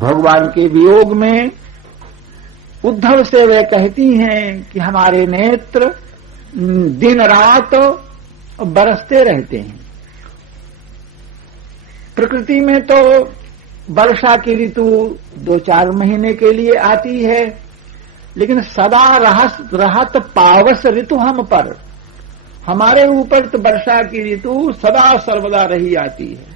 भगवान के वियोग में उद्धव से वे कहती हैं कि हमारे नेत्र दिन रात बरसते रहते हैं। प्रकृति में तो वर्षा की ऋतु 2-4 महीने के लिए आती है, लेकिन सदा रहत पावस ऋतु हम पर, हमारे ऊपर तो वर्षा की ऋतु सदा सर्वदा रही आती है।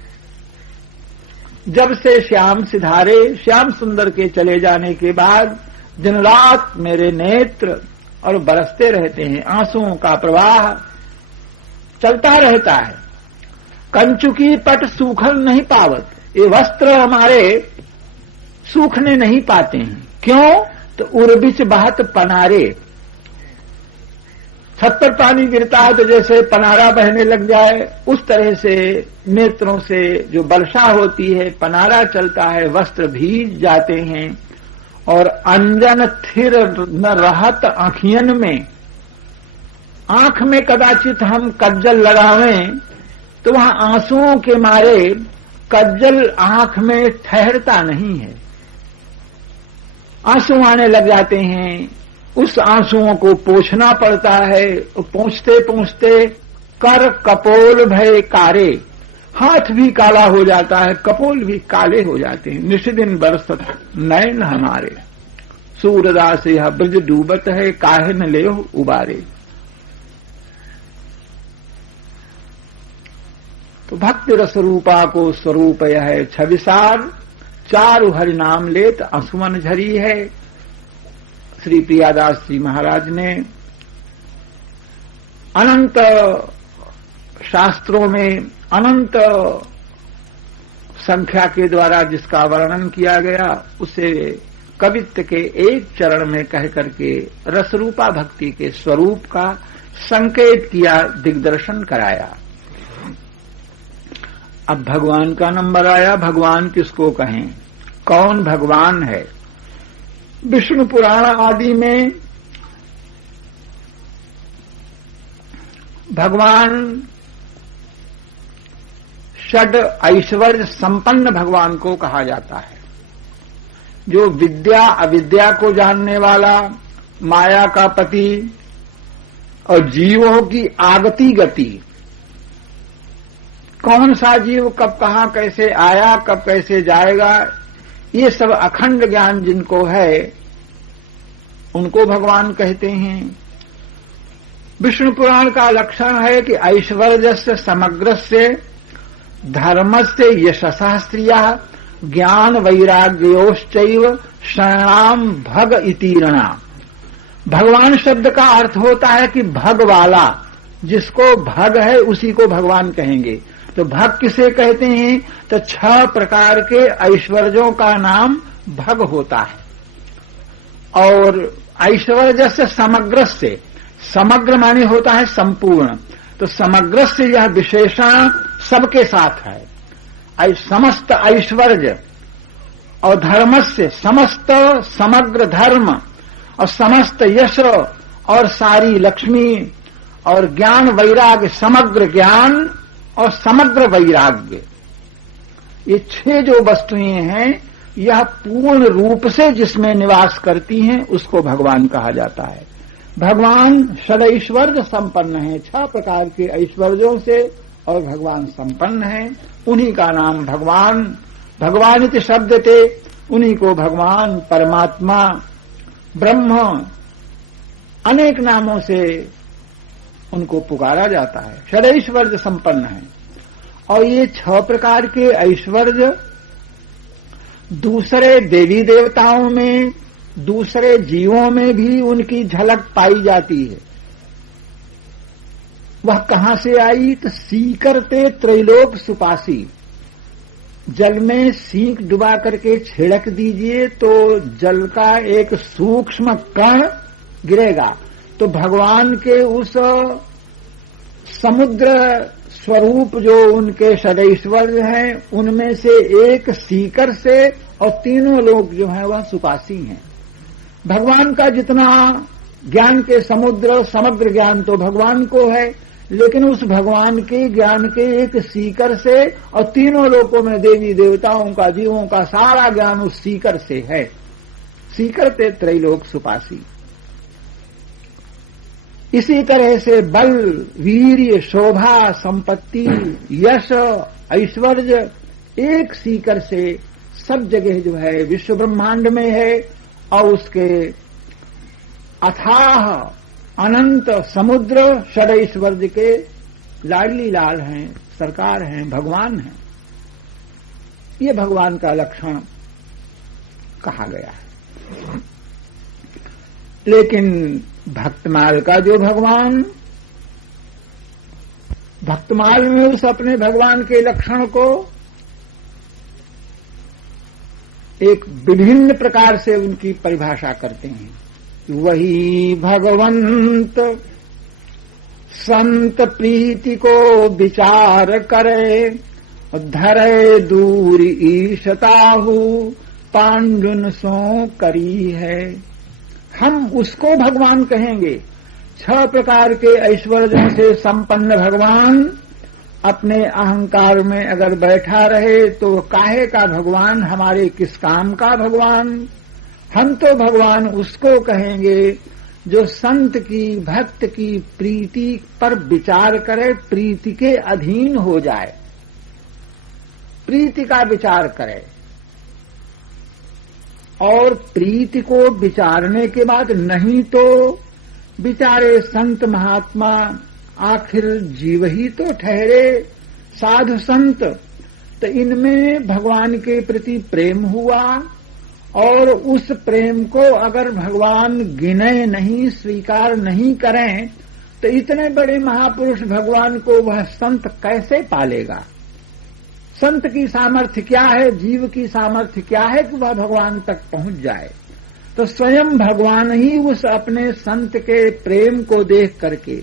जब से श्याम सिधारे श्याम सुंदर के चले जाने के बाद दिन रात मेरे नेत्र और बरसते रहते हैं, आंसुओं का प्रवाह चलता रहता है। कंचुकी पट सूखल नहीं पावत, ये वस्त्र हमारे सूखने नहीं पाते हैं। क्यों? तो उर्बिच बहत पनारे, छत पर पानी गिरता है तो जैसे पनारा बहने लग जाए, उस तरह से नेत्रों से जो वर्षा होती है, पनारा चलता है, वस्त्र भीग जाते हैं। और अंजन थिर न रहत आंखियन में, आंख में कदाचित हम कज्जल लगावें तो वहां आंसुओं के मारे कज्जल आंख में ठहरता नहीं है, आंसू आने लग जाते हैं। उस आंसुओं को पोंछना पड़ता है, पोंछते पोंछते कर कपोल भय कारे, हाथ भी काला हो जाता है, कपोल भी काले हो जाते हैं। निशिदिन बरसत नयन हमारे, सूरदास यह ब्रज डूबत है, काहे न ले उबारे। तो भक्ति रस रूपा को स्वरूप यह है छविसार, चारु हरि नाम लेत अंशुमन झरी है। श्री प्रियादास जी महाराज ने अनंत शास्त्रों में अनंत संख्या के द्वारा जिसका वर्णन किया गया, उसे कवित्व के एक चरण में कह करके रसरूपा भक्ति के स्वरूप का संकेत किया, दिग्दर्शन कराया। अब भगवान का नंबर आया। भगवान किसको कहें, कौन भगवान है? विष्णु पुराण आदि में भगवान षड ऐश्वर्य संपन्न भगवान को कहा जाता है। जो विद्या अविद्या को जानने वाला, माया का पति और जीवों की आगति गति, कौन सा जीव कब कहां कैसे आया, कब कैसे जाएगा, ये सब अखंड ज्ञान जिनको है उनको भगवान कहते हैं। विष्णु पुराण का लक्षण है कि ऐश्वर्यस्य समग्रस्य धर्मस्य यशसः स्त्रियः ज्ञान वैराग्योश्चैव शरणाम भग इतीरणा। भगवान शब्द का अर्थ होता है कि भग वाला, जिसको भग है उसी को भगवान कहेंगे। तो भग किसे कहते हैं? तो 6 प्रकार के ऐश्वर्यों का नाम भग होता है। और ऐश्वर्य से समग्र से, समग्र माने होता है संपूर्ण, तो समग्र से यह विशेषण सबके साथ है। समस्त ऐश्वर्य और धर्म से समस्त समग्र धर्म और समस्त यश और सारी लक्ष्मी और ज्ञान वैराग्य, समग्र ज्ञान और समग्र वैराग्य, ये 6 जो वस्तुएं हैं, यह पूर्ण रूप से जिसमें निवास करती हैं उसको भगवान कहा जाता है। भगवान षडैश्वर्य संपन्न है, 6 प्रकार के ऐश्वर्यों से और भगवान संपन्न है। उन्हीं का नाम भगवान, भगवान इति शब्द थे, उन्हीं को भगवान, परमात्मा, ब्रह्म, अनेक नामों से उनको पुकारा जाता है। षडैश्वर्य संपन्न है। और ये 6 प्रकार के ऐश्वर्य दूसरे देवी देवताओं में, दूसरे जीवों में भी उनकी झलक पाई जाती है। वह कहां से आई? तो सीकरते त्रैलोक सुपासी, जल में सींक डुबा करके छिड़क दीजिए तो जल का एक सूक्ष्म कण गिरेगा। तो भगवान के उस समुद्र स्वरूप जो उनके षडैश्वर्य हैं, उनमें से एक सीकर से, और तीनों लोग जो हैं वह सुपासी हैं। भगवान का जितना ज्ञान के समुद्र, समग्र ज्ञान तो भगवान को है, लेकिन उस भगवान के ज्ञान के एक सीकर से, और तीनों लोकों में देवी देवताओं का, जीवों का सारा ज्ञान उस सीकर से है। सीकर ते त्रैलोक सुपासी। इसी तरह से बल, वीर्य, शोभा, संपत्ति, यश, ऐश्वर्य एक सीकर से सब जगह जो है विश्व ब्रह्मांड में है, और उसके अथाह अनंत समुद्र षडैश्वर्य के लाडली लाल हैं, सरकार हैं, भगवान हैं। ये भगवान का लक्षण कहा गया है। लेकिन भक्तमाल का जो भगवान, भक्तमाल में उस अपने भगवान के लक्षण को एक विभिन्न प्रकार से उनकी परिभाषा करते हैं। वही भगवंत संत प्रीति को विचार करे, धरे दूर ईशताहु पांडुन सो करी है। हम उसको भगवान कहेंगे। 6 प्रकार के ऐश्वर्यों से संपन्न भगवान अपने अहंकार में अगर बैठा रहे तो काहे का भगवान, हमारे किस काम का भगवान। हम तो भगवान उसको कहेंगे जो संत की, भक्त की प्रीति पर विचार करे, प्रीति के अधीन हो जाए, प्रीति का विचार करे। और प्रीति को विचारने के बाद नहीं तो विचारे संत महात्मा, आखिर जीव ही तो ठहरे साधु संत। तो इनमें भगवान के प्रति प्रेम हुआ, और उस प्रेम को अगर भगवान गिने नहीं, स्वीकार नहीं करें, तो इतने बड़े महापुरुष भगवान को वह संत कैसे पालेगा। संत की सामर्थ्य क्या है, जीव की सामर्थ्य क्या है कि वह भगवान तक पहुंच जाए। तो स्वयं भगवान ही उस अपने संत के प्रेम को देख करके,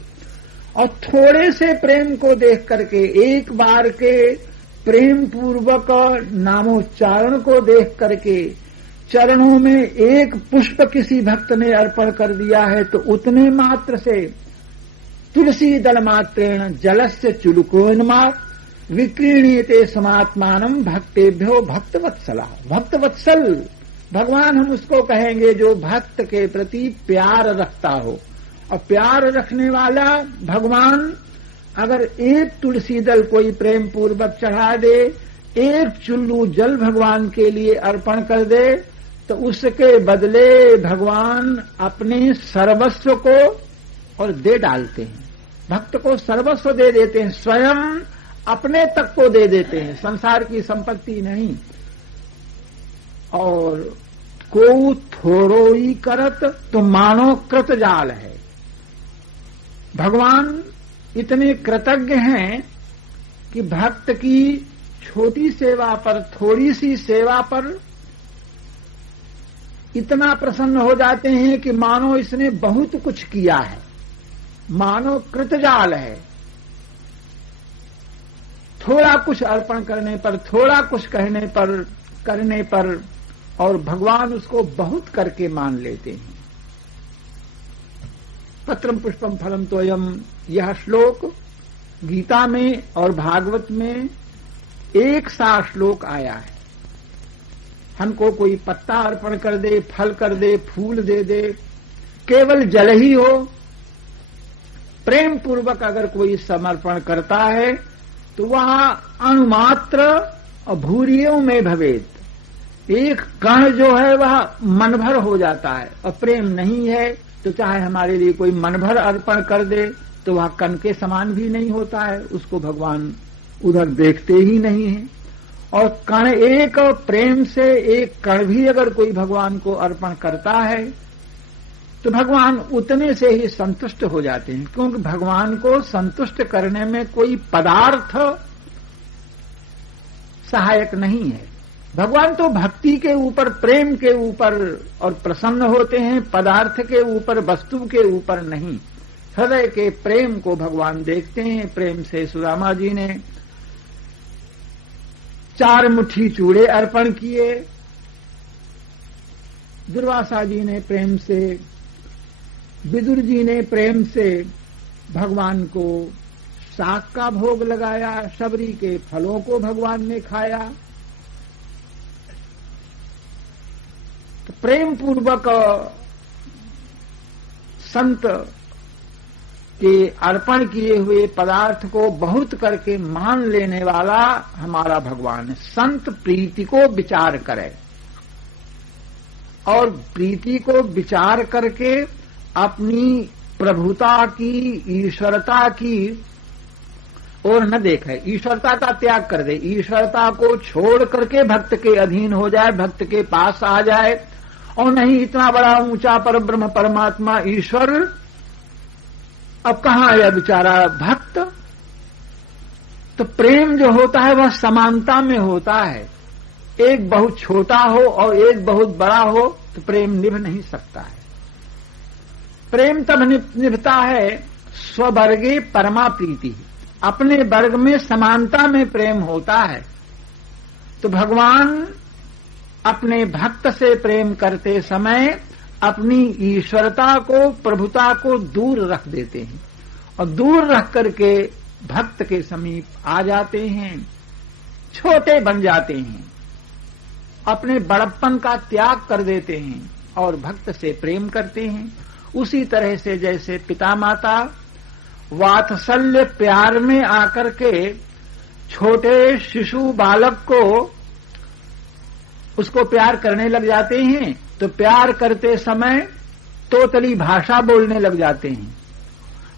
और थोड़े से प्रेम को देख करके, एक बार के प्रेम पूर्वक नामोच्चारण को देख करके, चरणों में एक पुष्प किसी भक्त ने अर्पण कर दिया है तो उतने मात्र से तुलसी दल मात्रेण जलस्य चुलुकोन्मात् विक्रीणीते समात्मानम भक्तेभ्यो भक्तवत्सला। भक्तवत्सल भगवान हम उसको कहेंगे जो भक्त के प्रति प्यार रखता हो। और प्यार रखने वाला भगवान अगर एक तुलसी दल कोई प्रेम पूर्वक चढ़ा दे, एक चुल्लू जल भगवान के लिए अर्पण कर दे, तो उसके बदले भगवान अपने सर्वस्व को और दे डालते हैं। भक्त को सर्वस्व दे देते हैं, स्वयं अपने तक को दे देते हैं, संसार की संपत्ति नहीं। और को थोड़ो ही करत तो मानो कृत जाल है। भगवान इतने कृतज्ञ हैं कि भक्त की छोटी सेवा पर, थोड़ी सी सेवा पर इतना प्रसन्न हो जाते हैं कि मानो इसने बहुत कुछ किया है, मानो कृतजाल है। थोड़ा कुछ अर्पण करने पर, थोड़ा कुछ करने पर और भगवान उसको बहुत करके मान लेते हैं। पत्रम पुष्पम फलम तोयम, यह श्लोक गीता में और भागवत में एक सा श्लोक आया है। हमको कोई पत्ता अर्पण कर दे, फल कर दे, फूल दे दे, केवल जल ही हो, प्रेम पूर्वक अगर कोई समर्पण करता है तो वहां अणुमात्र और भूरियों में भवेद, एक कण जो है वह मन भर हो जाता है। और प्रेम नहीं है तो चाहे हमारे लिए कोई मन भर अर्पण कर दे तो वह कण के समान भी नहीं होता है, उसको भगवान उधर देखते ही नहीं है। और कण एक प्रेम से एक कण भी अगर कोई भगवान को अर्पण करता है तो भगवान उतने से ही संतुष्ट हो जाते हैं, क्योंकि भगवान को संतुष्ट करने में कोई पदार्थ सहायक नहीं है। भगवान तो भक्ति के ऊपर, प्रेम के ऊपर और प्रसन्न होते हैं, पदार्थ के ऊपर, वस्तु के ऊपर नहीं। हृदय के प्रेम को भगवान देखते हैं। प्रेम से सुदामा जी ने 4 मुट्ठी चूड़े अर्पण किए, दुर्वासा जी ने प्रेम से, विदुर जी ने प्रेम से भगवान को शाक का भोग लगाया, शबरी के फलों को भगवान ने खाया। तो प्रेम पूर्वक संत के अर्पण किए हुए पदार्थ को बहुत करके मान लेने वाला हमारा भगवान है। संत प्रीति को विचार करे और प्रीति को विचार करके अपनी प्रभुता की, ईश्वरता की और न देखे, ईश्वरता का त्याग कर दे, ईश्वरता को छोड़ करके भक्त के अधीन हो जाए, भक्त के पास आ जाए। और नहीं इतना बड़ा ऊंचा पर ब्रह्म परमात्मा ईश्वर, अब कहां है बेचारा भक्त। तो प्रेम जो होता है वह समानता में होता है। एक बहुत छोटा हो और एक बहुत बड़ा हो तो प्रेम निभ नहीं सकता है। प्रेम तब निभता है स्ववर्गे परमा प्रीति, अपने वर्ग में समानता में प्रेम होता है। तो भगवान अपने भक्त से प्रेम करते समय अपनी ईश्वरता को, प्रभुता को दूर रख देते हैं और दूर रख करके भक्त के समीप आ जाते हैं, छोटे बन जाते हैं, अपने बड़प्पन का त्याग कर देते हैं और भक्त से प्रेम करते हैं। उसी तरह से जैसे पिता माता वात्सल्य प्यार में आकर के छोटे शिशु बालक को उसको प्यार करने लग जाते हैं, तो प्यार करते समय तोतली भाषा बोलने लग जाते हैं।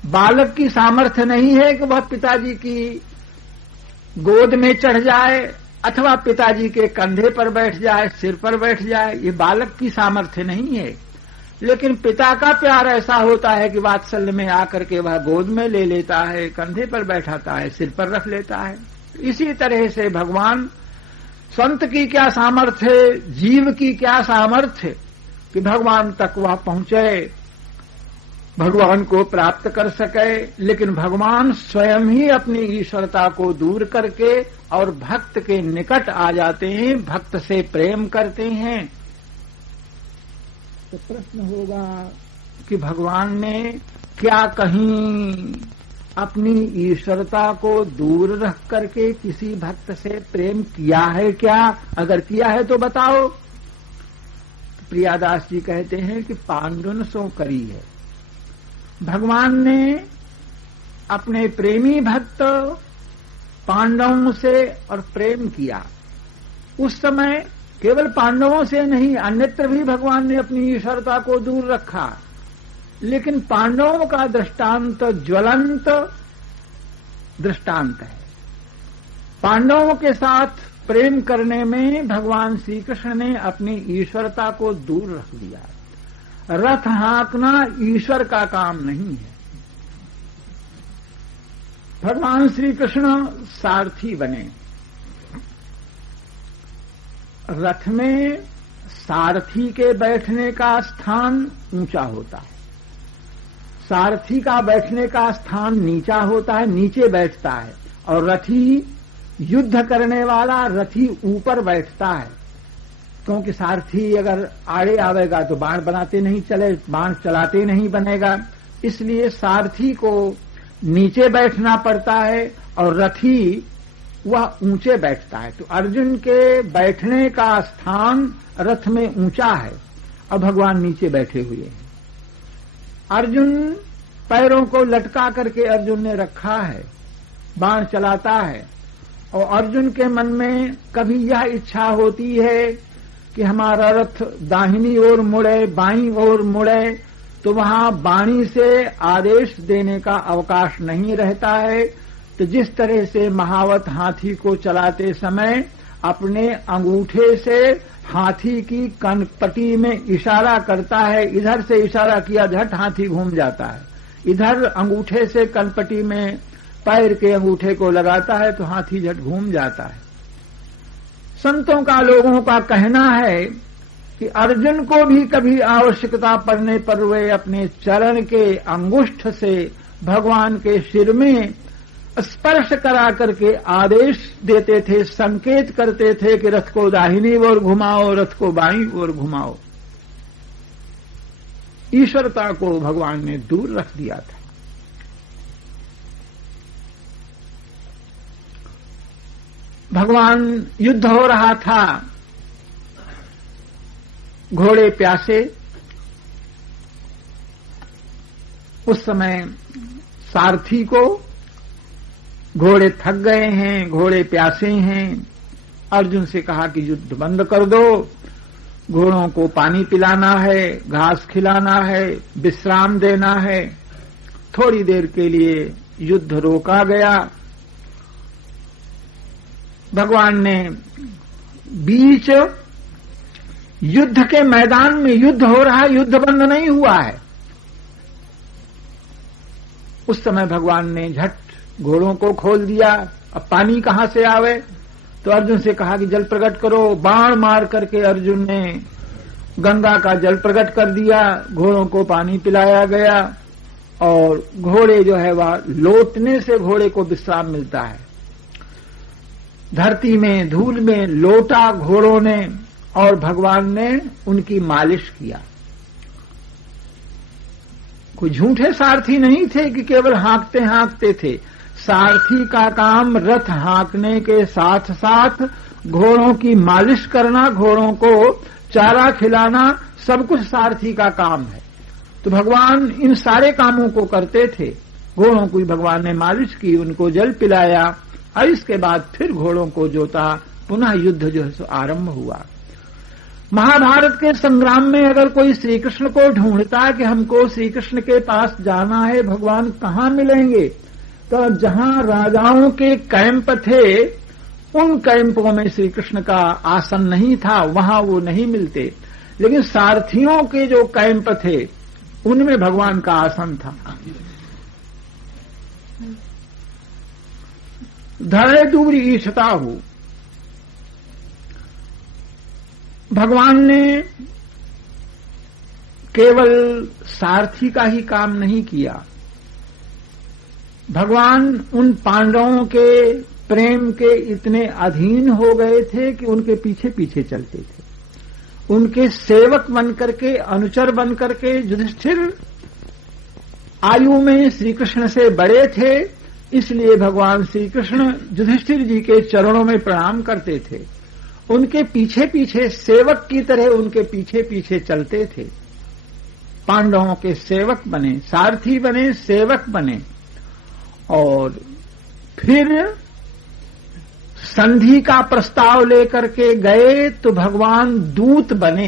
बालक की सामर्थ्य नहीं है कि वह पिताजी की गोद में चढ़ जाए अथवा पिताजी के कंधे पर बैठ जाए, सिर पर बैठ जाए, ये बालक की सामर्थ्य नहीं है। लेकिन पिता का प्यार ऐसा होता है कि वात्सल्य में आकर के वह गोद में ले लेता है, कंधे पर बैठाता है, सिर पर रख लेता है। इसी तरह से भगवान, संत की क्या सामर्थ्य, जीव की क्या सामर्थ्य कि भगवान तक वह पहुंचे, भगवान को प्राप्त कर सके। लेकिन भगवान स्वयं ही अपनी ईश्वरता को दूर करके और भक्त के निकट आ जाते हैं, भक्त से प्रेम करते हैं। तो प्रश्न होगा कि भगवान ने क्या कहीं अपनी ईश्वरता को दूर रख करके किसी भक्त से प्रेम किया है क्या? अगर किया है तो बताओ। तो प्रियादास जी कहते हैं कि पांडुन सो करी है। भगवान ने अपने प्रेमी भक्त पांडवों से और प्रेम किया। उस समय केवल पांडवों से नहीं, अन्यत्र भी भगवान ने अपनी ईश्वरता को दूर रखा। लेकिन पांडवों का दृष्टांत ज्वलंत दृष्टांत है। पांडवों के साथ प्रेम करने में भगवान श्री कृष्ण ने अपनी ईश्वरता को दूर रख दिया। रथ हाँकना ईश्वर का काम नहीं है। भगवान श्री कृष्ण सारथी बने। रथ में सारथी के बैठने का स्थान ऊंचा होता है, सारथी का बैठने का स्थान नीचा होता है, नीचे बैठता है। और रथी, युद्ध करने वाला रथी ऊपर बैठता है, क्योंकि सारथी अगर आड़े आवेगा तो बाण बनाते नहीं चले, बाण चलाते नहीं बनेगा। इसलिए सारथी को नीचे बैठना पड़ता है और रथी वह ऊंचे बैठता है। तो अर्जुन के बैठने का स्थान रथ में ऊंचा है और भगवान नीचे बैठे हुए हैं। अर्जुन पैरों को लटका करके अर्जुन ने रखा है, बाण चलाता है। और अर्जुन के मन में कभी यह इच्छा होती है कि हमारा रथ दाहिनी ओर मुड़े, बाईं ओर मुड़े, तो वहां वाणी से आदेश देने का अवकाश नहीं रहता है। तो जिस तरह से महावत हाथी को चलाते समय अपने अंगूठे से हाथी की कनपटी में इशारा करता है, इधर से इशारा किया झट हाथी घूम जाता है, इधर अंगूठे से कनपटी में पैर के अंगूठे को लगाता है तो हाथी झट घूम जाता है। संतों का, लोगों का कहना है कि अर्जुन को भी कभी आवश्यकता पड़ने पर वे अपने चरण के अंगुष्ठ से भगवान के सिर में स्पर्श करा करके आदेश देते थे, संकेत करते थे कि रथ को दाहिनी ओर घुमाओ, रथ को बाईं ओर घुमाओ। ईश्वरता को भगवान ने दूर रख दिया था। भगवान युद्ध हो रहा था, घोड़े प्यासे। उस समय सारथी को घोड़े थक गए हैं, घोड़े प्यासे हैं। अर्जुन से कहा कि युद्ध बंद कर दो, घोड़ों को पानी पिलाना है, घास खिलाना है, विश्राम देना है। थोड़ी देर के लिए युद्ध रोका गया। भगवान ने बीच युद्ध के मैदान में युद्ध हो रहा है, युद्ध बंद नहीं हुआ है। उस समय भगवान ने झट घोड़ों को खोल दिया। अब पानी कहां से आवे? तो अर्जुन से कहा कि जल प्रकट करो। बाण मार करके अर्जुन ने गंगा का जल प्रकट कर दिया, घोड़ों को पानी पिलाया गया और घोड़े जो है वह लौटने से घोड़े को विश्राम मिलता है। धरती में धूल में लौटा घोड़ों ने और भगवान ने उनकी मालिश किया। कोई झूठे सारथी नहीं थे कि केवल हाँकते हाँकते थे। सारथी का काम रथ हाँकने के साथ साथ घोड़ों की मालिश करना, घोड़ों को चारा खिलाना, सब कुछ सारथी का काम है। तो भगवान इन सारे कामों को करते थे। घोड़ों की भगवान ने मालिश की, उनको जल पिलाया और इसके बाद फिर घोड़ों को जोता, पुनः युद्ध जो है सो आरंभ हुआ। महाभारत के संग्राम में अगर कोई श्री कृष्ण को ढूंढता कि हमको श्री कृष्ण के पास जाना है, भगवान कहाँ मिलेंगे, तो जहां राजाओं के कैंप थे उन कैंपों में श्री कृष्ण का आसन नहीं था, वहां वो नहीं मिलते। लेकिन सारथियों के जो कैंप थे उनमें भगवान का आसन था। धरे दूरी ईशता हो। भगवान ने केवल सारथी का ही काम नहीं किया। भगवान उन पांडवों के प्रेम के इतने अधीन हो गए थे कि उनके पीछे पीछे चलते थे। उनके सेवक बनकर के, अनुचर बनकर के। युधिष्ठिर आयु में श्री कृष्ण से बड़े थे, इसलिए भगवान श्री कृष्ण युधिष्ठिर जी के चरणों में प्रणाम करते थे। उनके पीछे पीछे सेवक की तरह उनके पीछे पीछे चलते थे। पांडवों के सेवक बने, सारथी बने, सेवक बने। और फिर संधि का प्रस्ताव लेकर के गए तो भगवान दूत बने।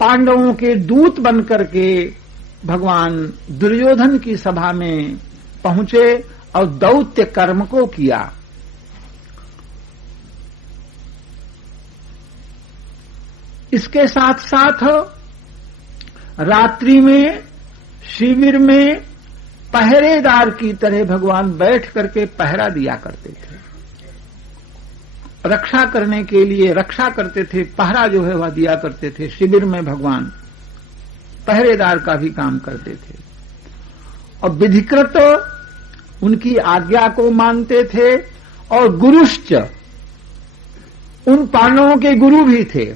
पांडवों के दूत बनकर के भगवान दुर्योधन की सभा में पहुंचे और दौत्य कर्म को किया। इसके साथ साथ रात्रि में शिविर में पहरेदार की तरह भगवान बैठ करके पहरा दिया करते थे। रक्षा करने के लिए रक्षा करते थे, पहरा जो है वह दिया करते थे। शिविर में भगवान पहरेदार का भी काम करते थे और विधिकृत उनकी आज्ञा को मानते थे। और गुरुश्च, उन पांडवों के गुरु भी थे।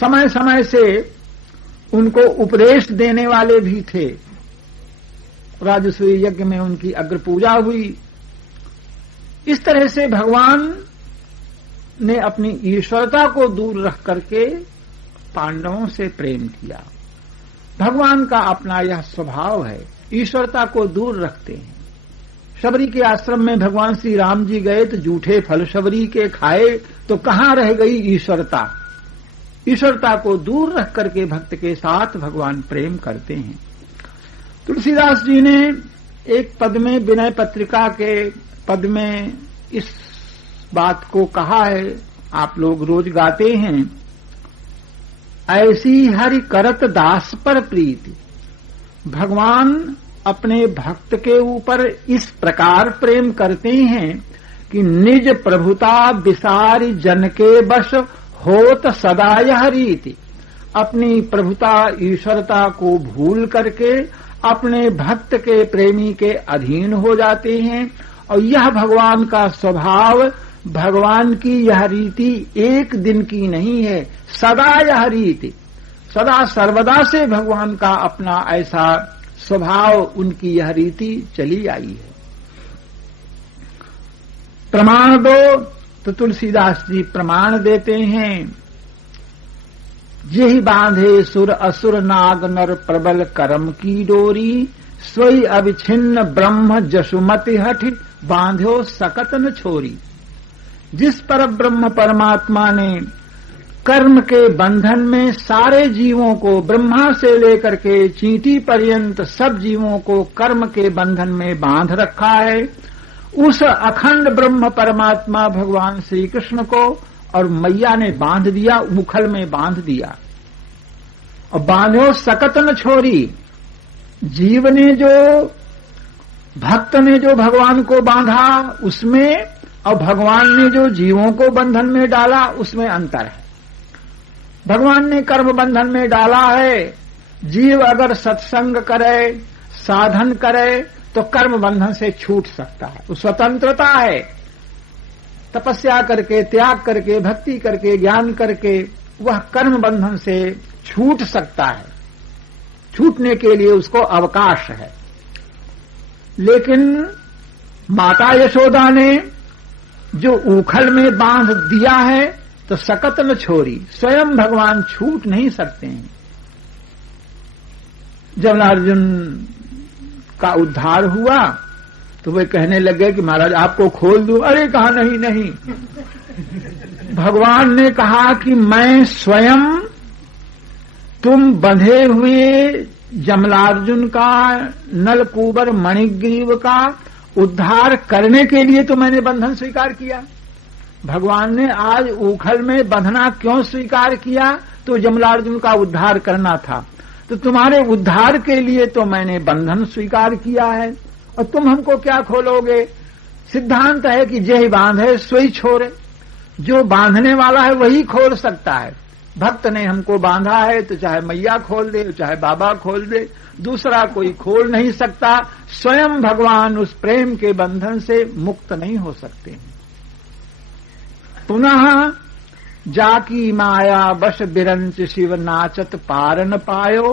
समय समय से उनको उपदेश देने वाले भी थे। राजसूय यज्ञ में उनकी अग्र पूजा हुई। इस तरह से भगवान ने अपनी ईश्वरता को दूर रख करके पांडवों से प्रेम किया। भगवान का अपना यह स्वभाव है, ईश्वरता को दूर रखते हैं। शबरी के आश्रम में भगवान श्री राम जी गए तो जूठे फल शबरी के खाए, तो कहां रह गई ईश्वरता। ईश्वरता को दूर रख करके भक्त के साथ भगवान प्रेम करते हैं। तुलसीदास जी ने एक पद में, विनय पत्रिका के पद में इस बात को कहा है, आप लोग रोज गाते हैं। ऐसी हरि करत दास पर प्रीति। भगवान अपने भक्त के ऊपर इस प्रकार प्रेम करते हैं कि निज प्रभुता विसारी जन के बश होत सदा यह रीति। अपनी प्रभुता ईश्वरता को भूल करके अपने भक्त के प्रेमी के अधीन हो जाते हैं। और यह भगवान का स्वभाव, भगवान की यह रीति एक दिन की नहीं है, सदा यह रीति, सदा सर्वदा से भगवान का अपना ऐसा स्वभाव, उनकी यह रीति चली आई है। प्रमाण दो। तो तुलसीदास जी प्रमाण देते हैं, यही बांधे सुर असुर नाग नर प्रबल कर्म की डोरी, सोई अविच्छिन्न ब्रह्म जसुमति हठ बांध्यो सकत न छोरी। जिस पर ब्रह्म परमात्मा ने कर्म के बंधन में सारे जीवों को, ब्रह्मा से लेकर के चींटी पर्यंत सब जीवों को कर्म के बंधन में बांध रखा है, उस अखंड ब्रह्म परमात्मा भगवान श्री कृष्ण को और मैया ने बांध दिया, मुखल में बांध दिया। और बांधो सकत न छोरी, जीव ने जो, भक्त ने जो भगवान को बांधा उसमें, और भगवान ने जो जीवों को बंधन में डाला उसमें अंतर है। भगवान ने कर्म बंधन में डाला है, जीव अगर सत्संग करे, साधन करे तो कर्म बंधन से छूट सकता है, वो स्वतंत्रता है। तपस्या करके, त्याग करके, भक्ति करके, ज्ञान करके वह कर्म बंधन से छूट सकता है, छूटने के लिए उसको अवकाश है। लेकिन माता यशोदा ने जो ऊखल में बांध दिया है तो सकत न छोरी, स्वयं भगवान छूट नहीं सकते हैं। जब अर्जुन का उद्धार हुआ तो वे कहने लगे कि महाराज आपको खोल दूं। अरे कहा नहीं नहीं, भगवान ने कहा कि मैं स्वयं तुम बंधे हुए जमलार्जुन का, नलकूबर मणिग्रीव का उद्धार करने के लिए तो मैंने बंधन स्वीकार किया। भगवान ने आज ऊखल में बंधना क्यों स्वीकार किया? तो जमलार्जुन का उद्धार करना था। तो तुम्हारे उद्धार के लिए तो मैंने बंधन स्वीकार किया है, और तुम हमको क्या खोलोगे? सिद्धांत है कि जे बांधे सोई छोड़े, जो बांधने वाला है वही खोल सकता है। भक्त ने हमको बांधा है तो चाहे मैया खोल दे, चाहे बाबा खोल दे, दूसरा कोई खोल नहीं सकता। स्वयं भगवान उस प्रेम के बंधन से मुक्त नहीं हो सकते। पुनः जाकी माया बस बिरंच शिव नाचत पार न पायो,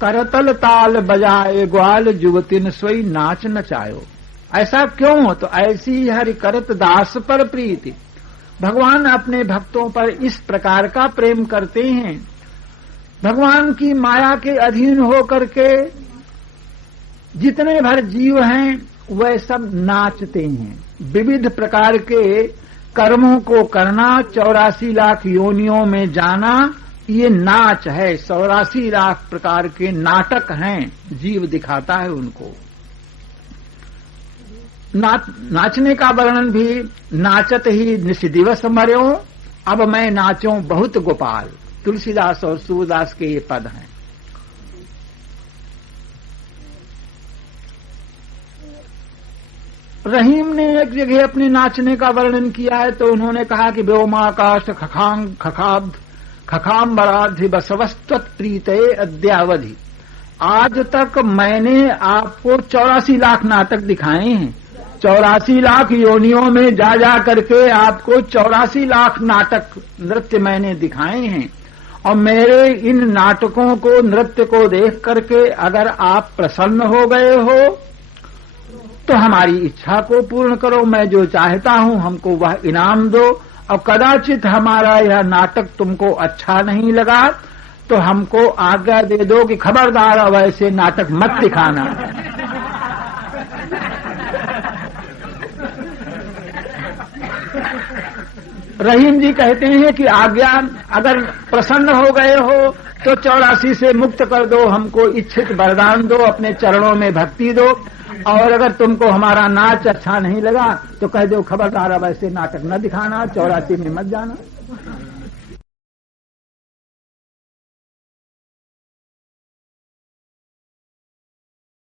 करतल ताल बजाए ग्वाल युवतिन सोई नाच नचायो। ऐसा क्यों? तो ऐसी हरि करत दास पर प्रीति। भगवान अपने भक्तों पर इस प्रकार का प्रेम करते हैं। भगवान की माया के अधीन होकर के जितने भर जीव हैं वह सब नाचते हैं। विविध प्रकार के कर्मों को करना, 84 लाख योनियों में जाना, ये नाच है। 84 लाख प्रकार के नाटक हैं, जीव दिखाता है उनको। नाचने का वर्णन भी, नाचत ही निश दिवस मर्यो, अब मैं नाचूं बहुत गोपाल। तुलसीदास और सूरदास के ये पद हैं। रहीम ने एक जगह अपने नाचने का वर्णन किया है तो उन्होंने कहा कि व्योमाकाश खखाम्बराधि बसवस्त्वत् प्रीते अद्यावधि। आज तक मैंने आपको 84 लाख नाटक दिखाए हैं। 84 लाख योनियों में जा जा करके आपको 84 लाख नाटक नृत्य मैंने दिखाए हैं, और मेरे इन नाटकों को, नृत्य को देख करके अगर आप प्रसन्न हो गए हो तो हमारी इच्छा को पूर्ण करो। मैं जो चाहता हूं हमको वह इनाम दो, और कदाचित हमारा यह नाटक तुमको अच्छा नहीं लगा तो हमको आज्ञा दे दो कि खबरदार अब ऐसे नाटक मत दिखाना। रहीम जी कहते हैं कि आज्ञा, अगर प्रसन्न हो गए हो तो 84 से मुक्त कर दो, हमको इच्छित वरदान दो, अपने चरणों में भक्ति दो। और अगर तुमको हमारा नाच अच्छा नहीं लगा तो कह दो खबरदार अब ऐसे नाटक न दिखाना, 84 में मत जाना।